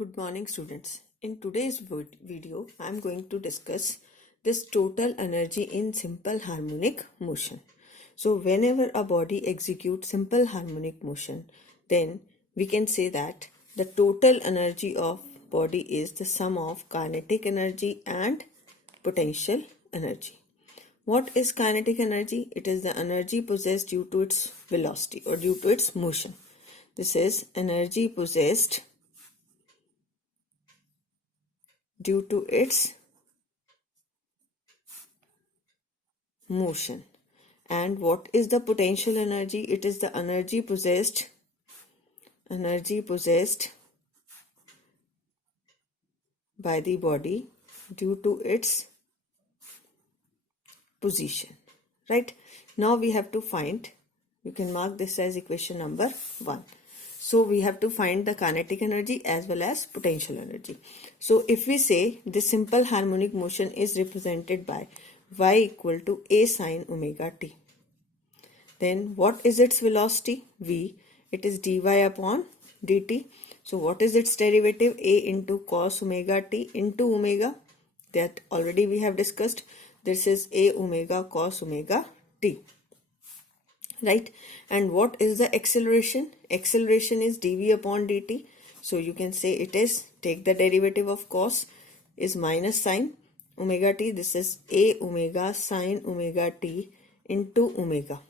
Good morning, students. In today's video, I am going to discuss this total energy in simple harmonic motion. So, whenever a body executes simple harmonic motion, then we can say that the total energy of body is the sum of kinetic energy and potential energy. What is kinetic energy? It is the energy possessed due to its velocity or due to its motion. This is energy possessed due to its motion. And what is the potential energy? It is the energy possessed by the body due to its position. Right? Now we have to find, you can mark this as equation number 1. So we have to find the kinetic energy as well as potential energy. So if we say this simple harmonic motion is represented by y equal to a sine omega t, then what is its velocity? V. It is dy upon dt. So what is its derivative? A into cos omega t into omega. That already we have discussed. This is a omega cos omega t. Right? And what is the acceleration? Acceleration is dv upon dt. So you can say it is, take the derivative of cos is minus sine omega t. This is a omega sine omega t into omega.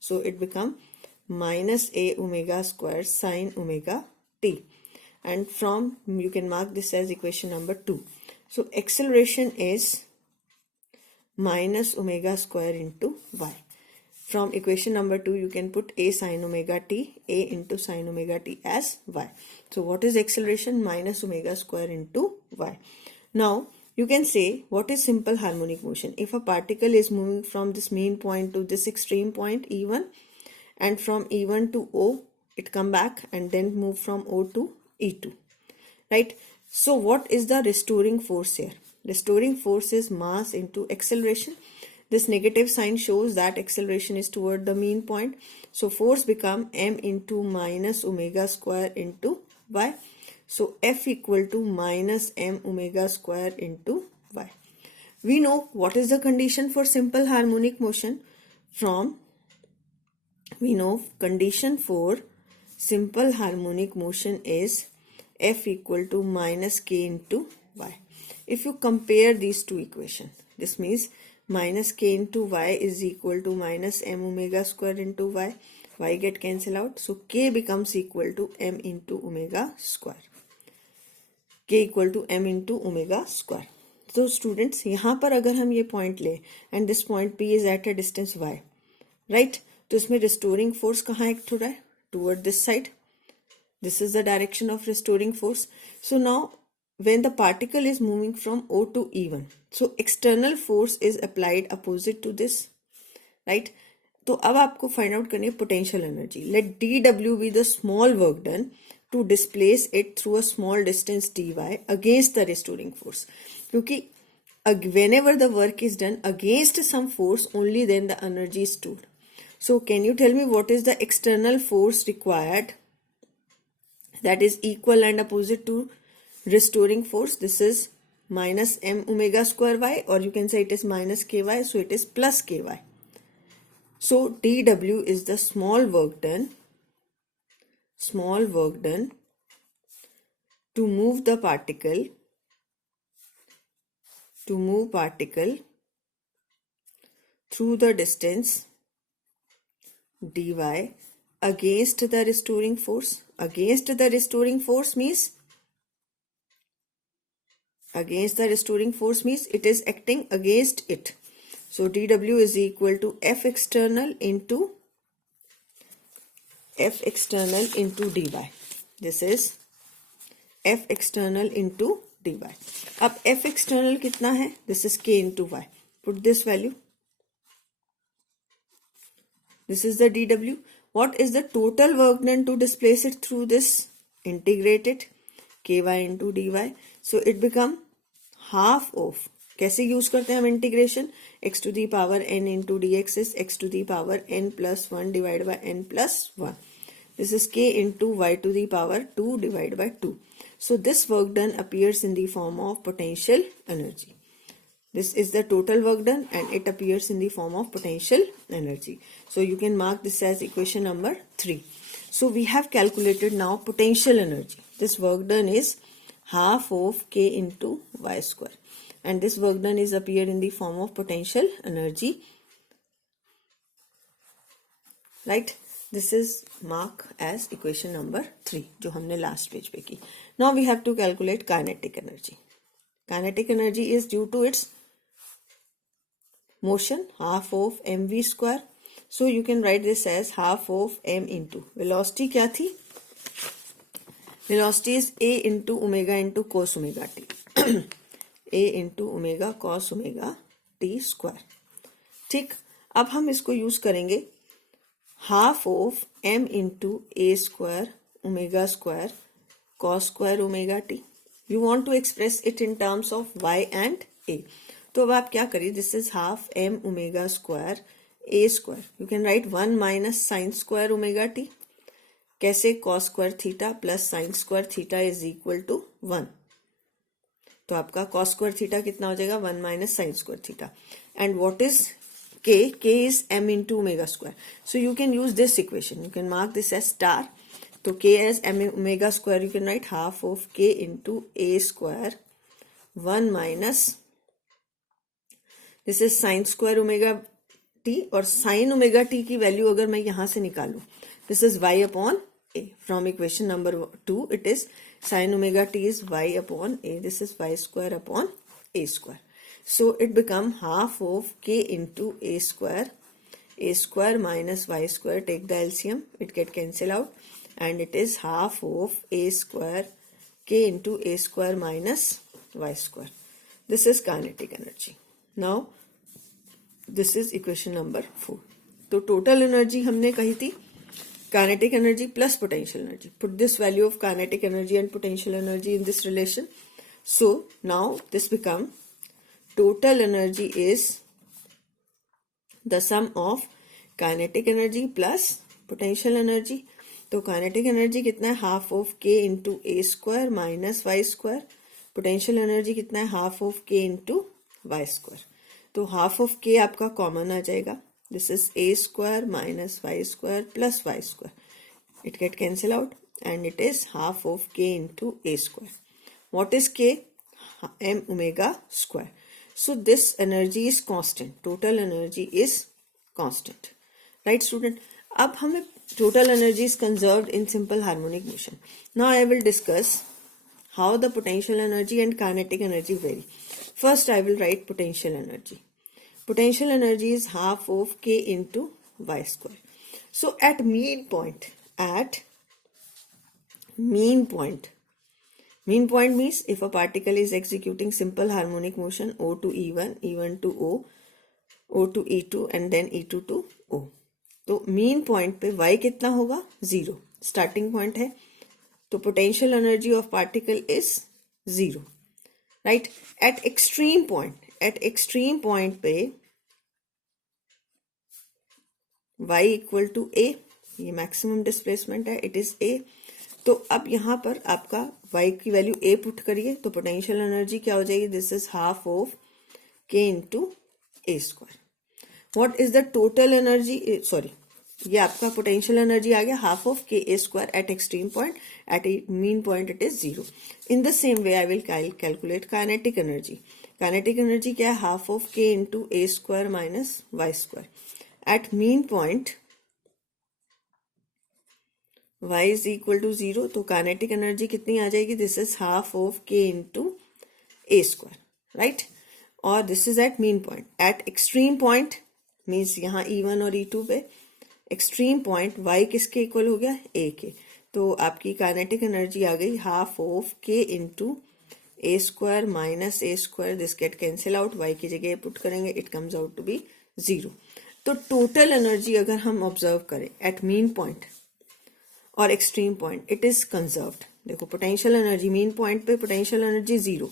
So it become minus a omega square sine omega t. And from, you can mark this as equation number 2. So acceleration is minus omega square into y. From equation number 2, you can put a sine omega t, a into sine omega t as y. So what is acceleration? Minus omega square into y. Now, you can say, what is simple harmonic motion? If a particle is moving from this main point to this extreme point, E1, and from E1 to O, it come back and then move from O to E2. Right? So what is the restoring force here? Restoring force is mass into acceleration. This negative sign shows that acceleration is toward the mean point. So force become m into minus omega square into y. So F equal to minus m omega square into y. We know what is the condition for simple harmonic motion. We know condition for simple harmonic motion is F equal to minus k into y. If you compare these two equations, this means minus k into y is equal to minus m omega square into y. Y get cancel out. So k becomes equal to m into omega square. K equal to m into omega square. So students, यहाँ पर अगर हम ये point ले and this point P is at a distance y, right? तो इसमें restoring force कहाँ act हो रहा है? Toward this side. This is the direction of restoring force. So now, when the particle is moving from O to E1, so external force is applied opposite to this, right? तो अब आपको find out करनी है potential energy. Let dW be the small work done to displace it through a small distance dy against the restoring force. क्योंकि whenever the work is done against some force, only then the energy is stored. So can you tell me what is the external force required that is equal and opposite to restoring force? This is minus m omega square y, or you can say it is minus ky, so it is plus ky. So dW is the small work done to move the particle through the distance dy against the restoring force. Against the restoring force means it is acting against it. So dW is equal to F external into dy. This is F external into dy. अब F external कितना है? This is k into y. Put this value. This is the dW. What is the total work done to displace it through this? Integrate it, ky into dy. So it become half of, कैसे use करते हैं हम integration? x to the power n into dx is x to the power n plus 1 divided by n plus 1. This is k into y to the power 2 divided by 2. So this work done appears in the form of potential energy. This is the total work done and it appears in the form of potential energy. So you can mark this as equation number 3. So we have calculated now potential energy. This work done is half of k into y square. And this work done is appeared in the form of potential energy. Right? This is mark as equation number 3 जो हमने last page पे की. Now we have to calculate kinetic energy. Kinetic energy is due to its motion, half of mv square. So you can write this as half of m into velocity. क्या थी? Velocity is a into omega into cos omega t. a into omega cos omega t square. ठीक, अब हम इसको use करेंगे half of m into a square omega square cos square omega t. You want to express it in terms of y and a. तो अब आप क्या करिए, this is half m omega square a square. You can write 1 minus sine square omega t. कैसे? Cos square theta plus sine square theta is equal to 1. तो आपका cos square theta कितना हो जाएगा? 1 minus sine square theta. And what is k? k is m into omega square. So you can use this equation. You can mark this as star. So k as m omega square, you can write half of k into a square 1 minus, this is sin square omega t. और sin omega t की value अगर मैं यहां से निकालूं, this is y upon a. From equation number 2, it is sin omega t is y upon a. This is y square upon a square. So it become half of k into a square minus y square, take the LCM, it get cancel out, and it is half of a square k into a square minus y square. This is kinetic energy. Now this is equation number 4. तो total energy हमने कही थी kinetic energy plus potential energy. Put this value of kinetic energy and potential energy in this relation. So now this become total energy is the sum of kinetic energy plus potential energy. तो kinetic energy कितना है? Half of k into a square minus y square. Potential energy कितना है? Half of k into y square. तो half of k आपका common आ जाएगा. This is a square minus y square plus y square. It get cancel out and it is half of k into a square. What is k? m omega square. So this energy is constant. Total energy is constant. Right, student? अब हमें total energy is conserved in simple harmonic motion. Now I will discuss how the potential energy and kinetic energy vary. First I will write potential energy. Potential energy is half of k into y square. So at mean point, mean point means if a particle is executing simple harmonic motion O to E1, E1 to O, O to E2 and then E2 to O. तो mean point पे y कितना होगा? 0. starting point है. तो potential energy of particle is 0. right? At extreme point पे y equal to a, ये maximum displacement है, it is a. तो अब यहाँ पर आपका y की वैल्यू a पुट करिए तो पोटेंशियल एनर्जी क्या हो जाएगी? This is half of k into a square. What is the total energy? Sorry, ये आपका पोटेंशियल एनर्जी आ गया half of k a square at extreme point. At mean point it is 0. In the same way I will calculate kinetic energy. Kinetic energy क्या है? Half of k into a square minus y square. At mean point y is equal to 0. तो kinetic energy कितनी आ जाएगी? This is half of k into a square. Right? और this is at mean point. At extreme point means यहाँ E1 और E2 पे extreme point y किसके equal हो गया? a के. तो आपकी काइनेटिक एनर्जी आ गई half of k into a square minus a square. This get cancel out. y की जगह पुट करेंगे, it comes out to be 0. तो टोटल एनर्जी अगर हम ऑब्जर्व करें एट मीन पॉइंट और extreme point, it is conserved. देखो potential energy mean point पे पोटेंशियल एनर्जी 0,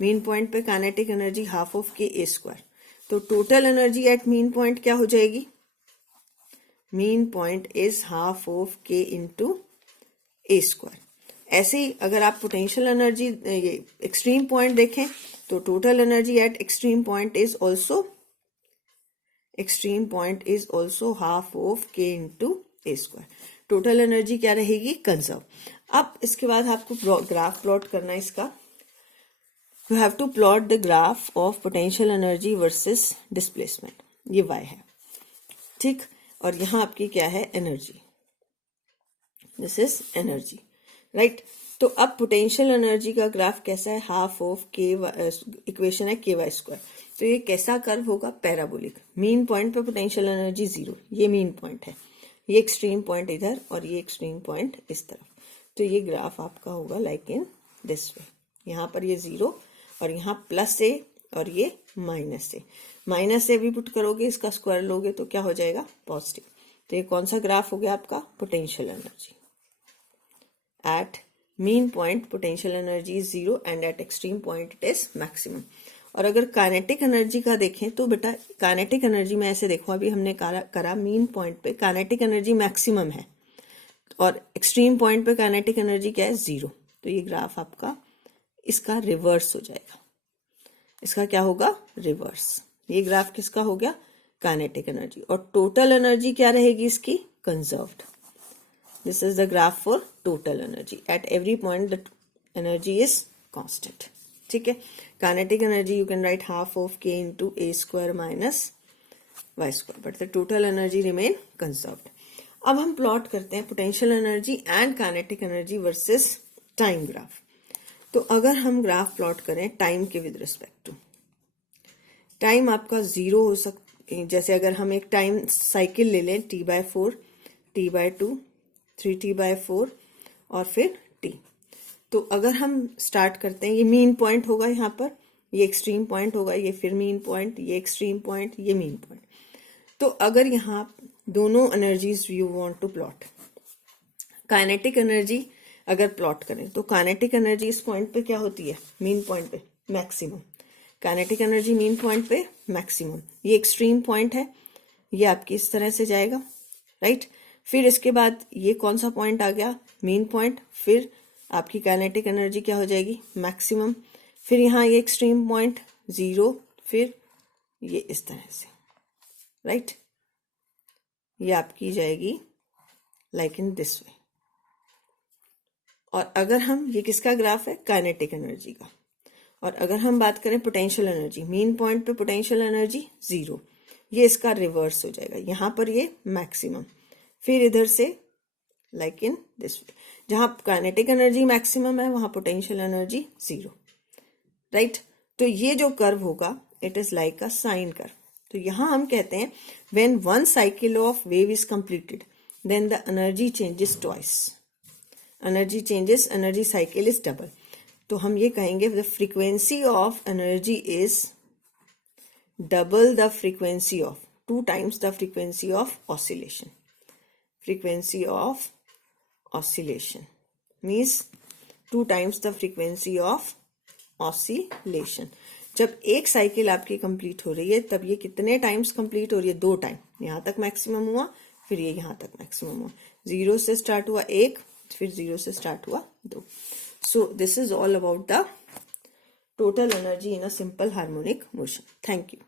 मीन पॉइंट पे kinetic energy half of k a square. तो total energy at mean point क्या हो जाएगी? Mean point is half of k into a square. ऐसे ही अगर आप पोटेंशियल एनर्जी एक्सट्रीम पॉइंट देखें तो total energy eight extreme point is also half of k into a square. Total energy क्या रहेगी? कंजर्व। अब इसके बाद आपको ग्राफ प्लॉट करना है इसका। You have to plot the graph of potential energy versus displacement. ये y है, ठीक, और यहां आपकी क्या है? Energy. This is energy, right. तो अब पोटेंशियल एनर्जी का ग्राफ कैसा है? हाफ ऑफ k, इक्वेशन है ky स्क्वायर। तो ये कैसा कर्व होगा? पैराबोलिक। मीन पॉइंट पे पोटेंशियल एनर्जी 0, ये मीन पॉइंट है, ये एक्सट्रीम पॉइंट इधर और ये एक्सट्रीम पॉइंट इस तरफ। तो ये ग्राफ आपका होगा लाइक इन दिस वे। यहाँ पर ये 0 और यहाँ प्लस ए और ये माइनस ए। माइनस ए भी पुट करोगे, इसका स्क्वायर लोगे तो क्या हो जाएगा? पॉजिटिव। तो ये कौन सा ग्राफ हो गया आपका? Potential energy. At mean point potential energy is 0 and at extreme point it is maximum. और अगर काइनेटिक एनर्जी का देखें तो बेटा काइनेटिक एनर्जी में ऐसे देखो, अभी हमने करा मीन पॉइंट पे काइनेटिक एनर्जी मैक्सिमम है और एक्सट्रीम पॉइंट पे काइनेटिक एनर्जी क्या है? 0। तो ये ग्राफ आपका इसका रिवर्स हो जाएगा। इसका क्या होगा? रिवर्स। ये ग्राफ किसका हो गया? Kinetic energy. और टोटल एनर्जी क्या रहेगी इसकी? Conserved. This is the graph for total energy. At every point the energy is constant, ठीक है। Kinetic energy you can write half of k into a square minus y square, but the total energy remain conserved. अब हम plot करते हैं potential energy and kinetic energy versus time graph. तो अगर हम graph plot करें time के with respect to, time आपका 0 हो सकता, जैसे अगर हम एक टाइम साइकिल ले लें t/4, t/2, 3t/4 और फिर t। तो अगर हम स्टार्ट करते हैं, ये मीन पॉइंट होगा, यहाँ पर ये एक्सट्रीम पॉइंट होगा, ये फिर मीन पॉइंट, ये एक्सट्रीम पॉइंट, ये मीन पॉइंट। तो अगर यहाँ दोनों energies you want to plot, kinetic energy अगर प्लॉट करें तो काइनेटिक एनर्जी इस पॉइंट पे क्या होती है? मीन पॉइंट पे maximum. Kinetic energy mean point पे मैक्सिमम। ये एक्सट्रीम पॉइंट है, ये आपकी इस तरह से जाएगा, राइट। फिर इसके बाद ये कौन सा पॉइंट आ गया? Mean point. फिर आपकी काइनेटिक एनर्जी क्या हो जाएगी? मैक्सिमम। फिर यहाँ ये एक्सट्रीम पॉइंट 0, फिर ये इस तरह से, राइट। ये आपकी जाएगी लाइक इन दिस वे। और अगर हम, ये किसका ग्राफ है? काइनेटिक एनर्जी का। और अगर हम बात करें पोटेंशियल एनर्जी, मीन पॉइंट पे पोटेंशियल एनर्जी 0, ये इसका रिवर्स हो जाएगा। यहाँ पर ये मैक्सिमम, फिर इधर से लाइक इन दिस वे। जहां काइनेटिक एनर्जी मैक्सिमम है वहां पोटेंशियल एनर्जी 0, राइट। तो ये जो कर्व होगा it is like a sine curve. तो यहां हम कहते हैं when one cycle of wave is completed then the energy changes twice. Energy changes, energy cycle is double. तो हम ये कहेंगे the frequency of energy is double the frequency of, 2 times the frequency of oscillation. Frequency of oscillation means 2 times the frequency of oscillation. जब एक cycle आपकी complete हो रही है तब ये कितने टाइम्स कंप्लीट हो रही है? 2 टाइम। यहाँ तक मैक्सिमम हुआ, फिर ये यहाँ तक मैक्सिमम हुआ। 0 से स्टार्ट हुआ 1, फिर 0 से स्टार्ट हुआ 2। So this is all about the total energy in a simple harmonic motion. Thank you.